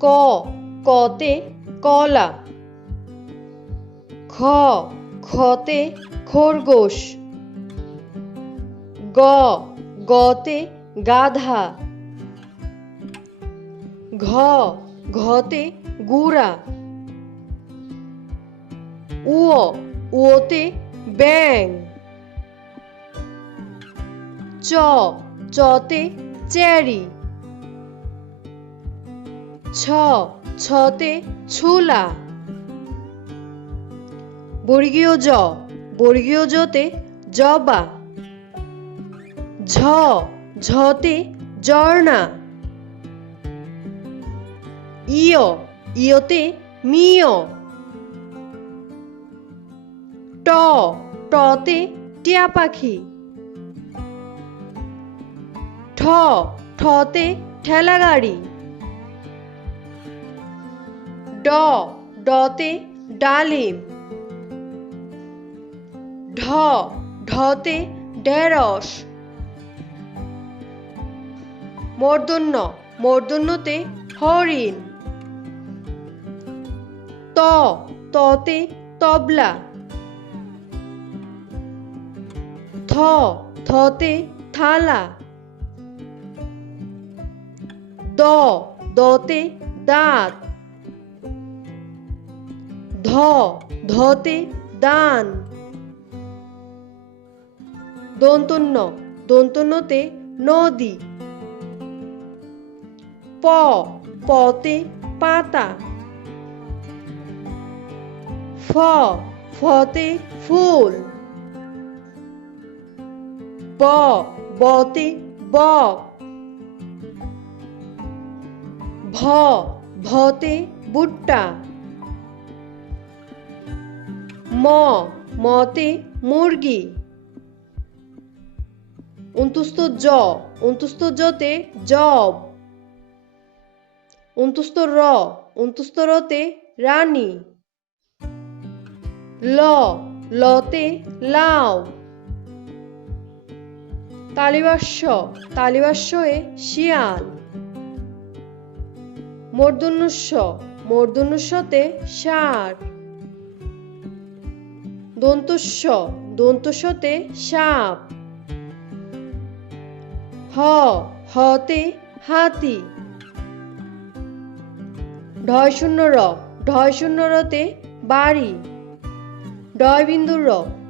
ক কতে কলা, খ খতে খরগোশ, গ গতে গাধা, ঘ ঘতে গুড়া, উতে ব্যাং, চতে চেরি, ছতে ছোলা, বর্গীয় জতে জবা, ঝতে ঝর্ণা, ইয়তে মিয়, টতে টিয়া পাখি, ঠতে ঠেলা গাড়ি, ডতে ডালিম, ঢতে ঢেঁড়স, মূর্ধন্যতে হরিণ, ততে তবলা, থতে থালা, দতে দাঁত, ধতে দান, দন্তন্যতে নদী, পতে পাতা, ফতে ফুল, বতে বক, ভতে ভুট্টা, মতে মুরগি, অন্তুস্থ জতে জব, রতে রানী, লতে লাউ, তালিবাস্যে শিয়াল, মূর্ধন্যতে ষাঁড়, দন্তস্বতে সাপ, হতে হাতি, ঢয়শূন্যরতে বাড়ি,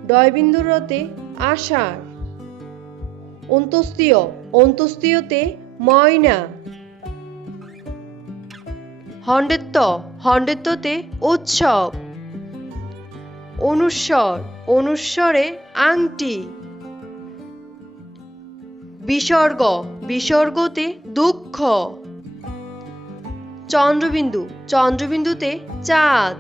ডয়বিন্দুরতে আষাঢ়, অন্ত্যেষ্টিয়তে ময়না, হন্ডেত্বতে উৎসব, অনুস্বরে আংটি, বিসর্গতে দুঃখ, চন্দ্রবিন্দুতে চাঁদ,